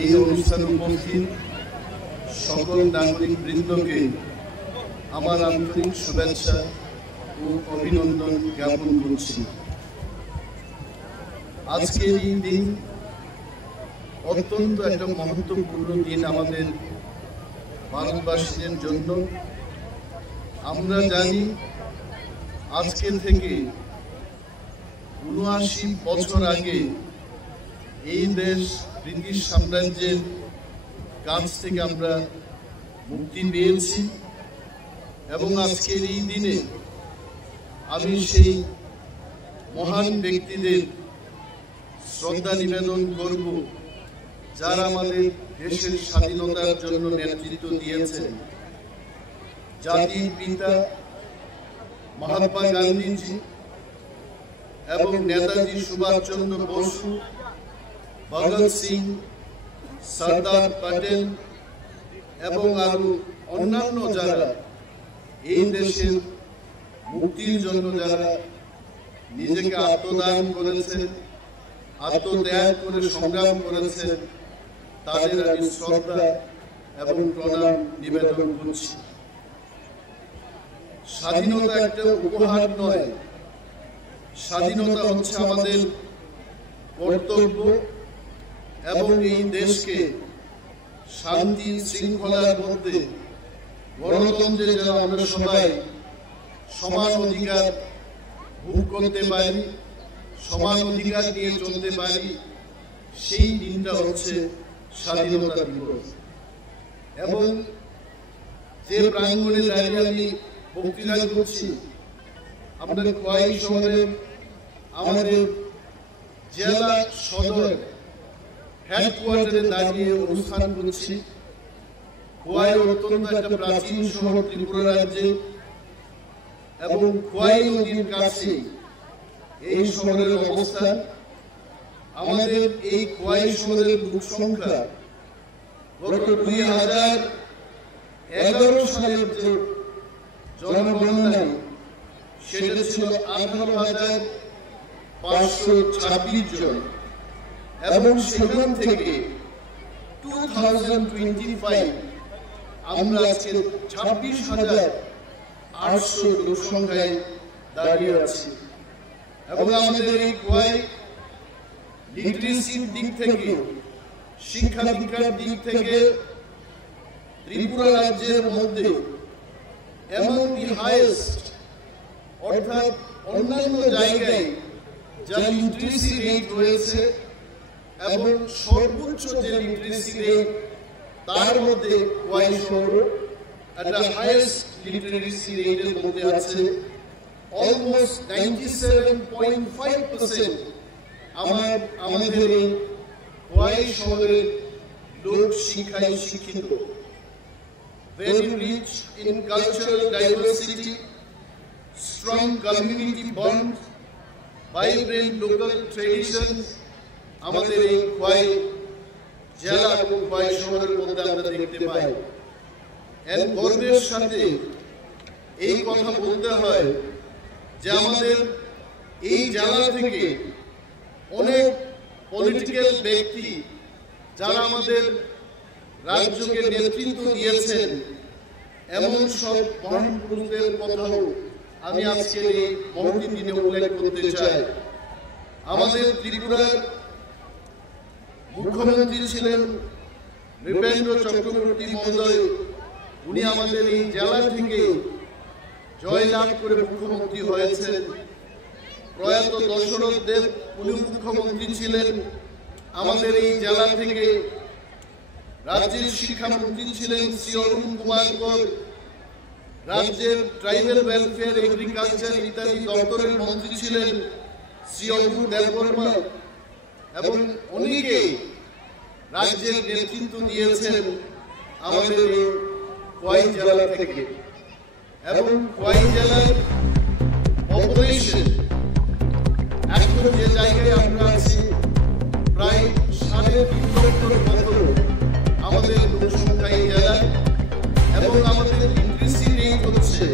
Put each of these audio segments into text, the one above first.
এই অনুষ্ঠানে উপস্থিত সকল নাগরিক বৃন্দকে আমার আন্তরিক শুভেচ্ছা ও অভিনন্দন জ্ঞাপন করছি। আজকের এই দিন অত্যন্ত একটা মহত্বপূর্ণ দিন আমাদের ভারতবাসীদের জন্য। আমরা জানি আজকে থেকে ৭৯ বছর আগে এই দেশ ব্রিটিশ সাম্রাজ্যের কাছ থেকে আমরা মুক্তি পেয়েছি এবং আজকের এই দিনে আমি সেই মহান ব্যক্তিদের শ্রদ্ধা নিবেদন করব যারা আমাদের দেশের স্বাধীনতার জন্য নেতৃত্ব দিয়েছেন। জাতির পিতা মহাত্মা গান্ধীজি এবং নেতাজি সুভাষচন্দ্র বসু, ভগৎ সিং, সর্দার প্যাটেল এবং আরো অন্যান্য যারা এই দেশের মুক্তির জন্য যারা নিজেকে আত্মদান করেছেন, আত্মত্যাগ করে সংগ্রাম করেছেন, তাদের আমি শ্রদ্ধা এবং প্রণাম নিবেদন করছি। স্বাধীনতা একটা উপহার নয়, স্বাধীনতা হচ্ছে আমাদের কর্তব্য এবং এই দেশকে শান্তি শৃঙ্খলার মধ্যে গণতন্ত্রে যেন আমরা সবাই সমান অধিকার ভোগ করতে পারি, সমান অধিকার নিয়ে চলতে পারি, সেই দিনটা হচ্ছে স্বাধীনতা দিবস। এবং যে প্রাঙ্গণে দাঁড়িয়ে আমি বক্তৃতা করছি, আমাদের খোয়াই শহরে আমাদের জেলা সদর হেডকোয়ার্টারে দাঁড়িয়ে অনুষ্ঠান করছি। খোয়াই অত্যন্ত একটা প্রাচীন শহর ত্রিপুরা রাজ্যে এবং খোয়াই নদীর কাছে এই শহরের অবস্থান। আমাদের এই খোয়াই শহরের লোক সংখ্যা গত 2011 সালের যে জনগণনায় সেটা ছিল 18,526 জন এবং সেখান থেকে 2025 আমরা আজকে 26,800 লোক সংখ্যায় দাঁড়িয়ে আছি। এবং আমাদের এই খোয়াই লিটারেসির দিক থেকে, শিক্ষা দীক্ষার দিক থেকে ত্রিপুরা রাজ্যের মধ্যে এমন দি হাইয়েস্ট, অর্থাৎ অন্যান্য জায়গায় যা লিটারেসি রেট রয়েছে এবং সর্বোচ্চ যে লিটারেসি রেট তার মধ্যে খোয়াই শহর একটা হাইয়েস্ট লিটারেসি রেটের মধ্যে আছে। অলমোস্ট 97.5% আমাদের এই খোয়াই শহরের লোক শিক্ষায় শিক্ষিত। Very rich in cultural diversity, strong community bonds, vibrant local traditions, আমাদের এই খোয়াই জেলা এবং খোয়াই শহরের মধ্যে আমরা দেখতে পাই। এর গর্বের সাথে এই কথা বলতে হয় যে আমাদের এই জেলা থেকে অনেক পলিটিক্যাল ব্যক্তি যারা আমাদের রাজ্যকে নেতৃত্ব দিয়েছেন, এমন সব মহান পুরুষদের কথাও আমি আজকে এই মহতি দিনে উল্লেখ করতে চাই। আমাদের ত্রিপুরার মুখ্যমন্ত্রী ছিলেন নৃপেন্দ্র চক্রবর্তী মহোদয়। উনি আমাদের এই জেলা থেকে জয়লাভ করে মুখ্যমন্ত্রী হয়েছেন। প্রয়াত দশরথ দেব উনি মুখ্যমন্ত্রী ছিলেন আমাদের এই জেলা থেকে। রাজ্যের শিক্ষামন্ত্রী ছিলেন শ্রী অরুণ কুমার কর। রাজ্যের ট্রাইবাল ওয়েলফেয়ার, এগ্রিকালচার ইত্যাদি দপ্তরের মন্ত্রী ছিলেন শ্রী অরুণ দেববর্মা এবং অনেকে রাজ্যের নেতৃত্ব দিয়েছেন আমাদের এই খোয়াই জেলা থেকে। এবং খোয়াই জেলার পপুলেশন এখন যে জায়গায় আমরা আছি প্রায় 3.5 লক্ষের মতো আমাদের লোক সংখ্যা এই জেলায় এবং আমাদের লিটারেসি রেট হচ্ছে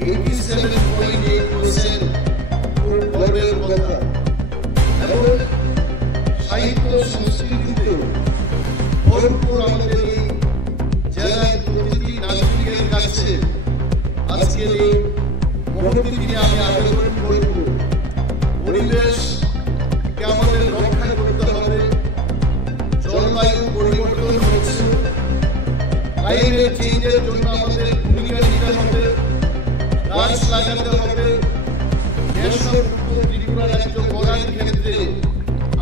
87.8%, খুব গর্বের কথা। এবং সাহিত্য সংস্কৃতিতে ভরপুর আমাদের এই জেলায় প্রতিটি নাগরিকের কাছে আজকের এই মহতি দিনে আমি আবেদন করব, পরিবেশকে আমাদের রক্ষা করতে হবে। জলবায়ু পরিবর্তন হচ্ছে, ক্লাইমেট চেঞ্জের জন্য আমাদের ভূমিকা নিতে হবে, গাছ লাগাতে হবে। দেশমুক্ত ত্রিপুরা রাজ্য গড়ার ক্ষেত্রে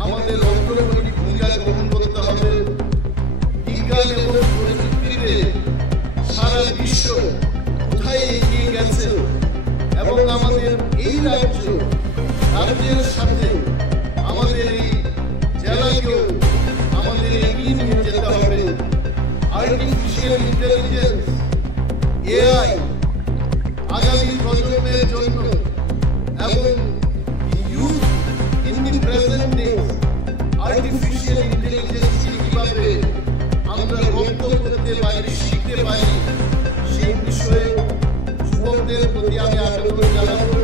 আমাদের অগ্রগণী ভূমিকা গ্রহণ করতে হবে। বিজ্ঞান এবং প্রযুক্তিতে সারা বিশ্ব কোথায় এগিয়ে গেছে এবং আমাদের এই রাজ্যের সাথে আমাদের এই জেলাকেও আমাদের এগিয়ে নিয়ে যেতে হবে। আর্টিফিশিয়াল ইন্টেলিজেন্স, এআই আগামী প্রজন্মের জন্য এবং youth in the present days artificial intelligence কিভাবে আমরা রপ্ত করতে পারি, শিখতে পারি, সেই বিষয়ে যুবকদের প্রতি আমি আবেদন জানাবো।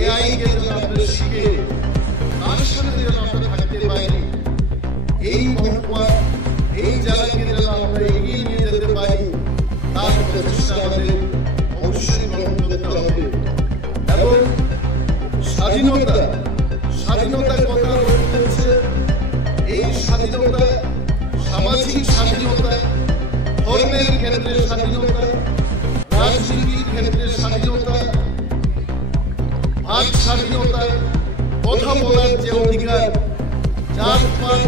এআই কে যেন আমরা শিখে তার সাথে যেন আমরা থাকতে পারি, এই মহকুমা এই জেলাকে যেন আমরা এগিয়ে নিয়ে যেতে পারি, তার প্রচেষ্টা আমাদের অবশ্যই গ্রহণ করতে হবে। এবং স্বাধীনতার কথা হচ্ছে এই স্বাধীনতা, সামাজিক স্বাধীনতা, ধর্মের ক্ষেত্রে স্বাধীনতা, রাজনীতির ক্ষেত্রে স্বাধীনতা, ভাগ স্বাধীনতা, কথা বলার যে অধিকার, জাতপাত,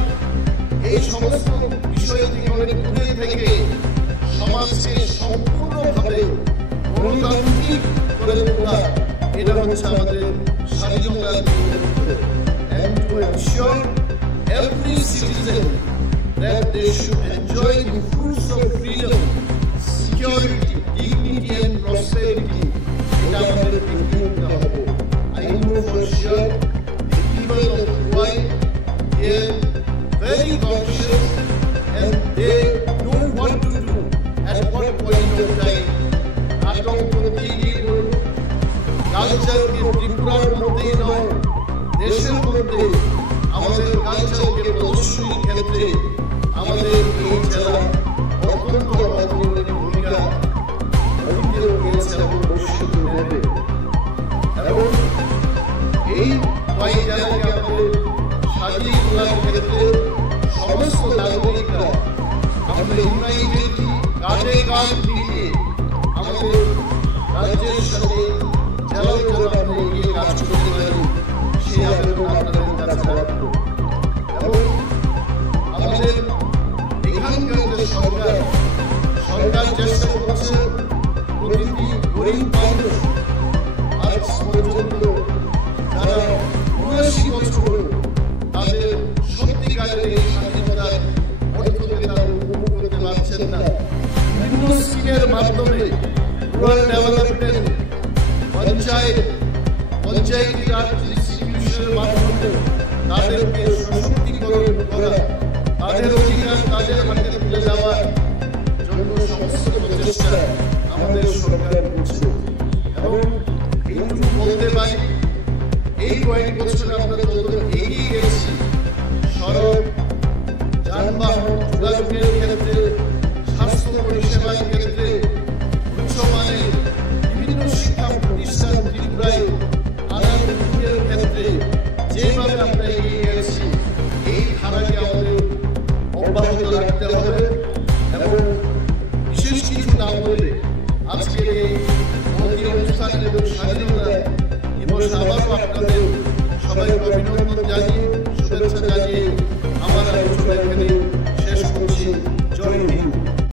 এই সমস্ত বিষয় থেকে অনেক দূরে থেকে সমাজকে সম্পূর্ণভাবে গণতান্ত্রিক করে তোলা, এটা হচ্ছে আমাদের স্বাধীনতার লক্ষ্য। And to ensure every citizen that they should enjoy the fruits of freedom, security, dignity and prosperity, এটা আমাদের দেখতে হবে। I know for sure the people of Hawaii, they are very conscious and they know what to do at what point of time. আটক করতে গিয়ে বলুন, কালচারকে ত্রিপুরার মধ্যেই নয়, দেশের মধ্যে আমাদের কালচারকে প্রদর্শনীর ক্ষেত্রে আমাদের এই জেলা অত্যন্ত অগ্রণী ভূমিকা অতীতেও নিয়েছে এবং ভবিষ্যতে নেবে। এবং এই কয়েক জেলাকে আমাদের সাজিয়ে তোলার ক্ষেত্রে সমস্ত নাগরিকরা আমাদের ইউনাইটেডলি কাঁধে কাঁধ মিলিয়ে আমাদের রাজ্যের সাথে জেলাও যেন আমরা এগিয়ে কাজ করতে পারি, সেই আবেদন আপনাদের কাছে রাখবো। এবং আমাদের এখানকার যে সরকার চেষ্টা করছে প্রতিটি গরিব মানুষ আজ পর্যন্ত যারা ৭৯ বছর তাদের সত্যিকারের এই স্বাধীনতার অর্থকে তারা উপভোগ করতে পারছেন না। বিভিন্ন স্কিমের মাধ্যমে রুরাল ডেভেলপমেন্ট, পঞ্চায়েতি রাজ ইনস্টিটিউশনের মাধ্যমে তাদেরকে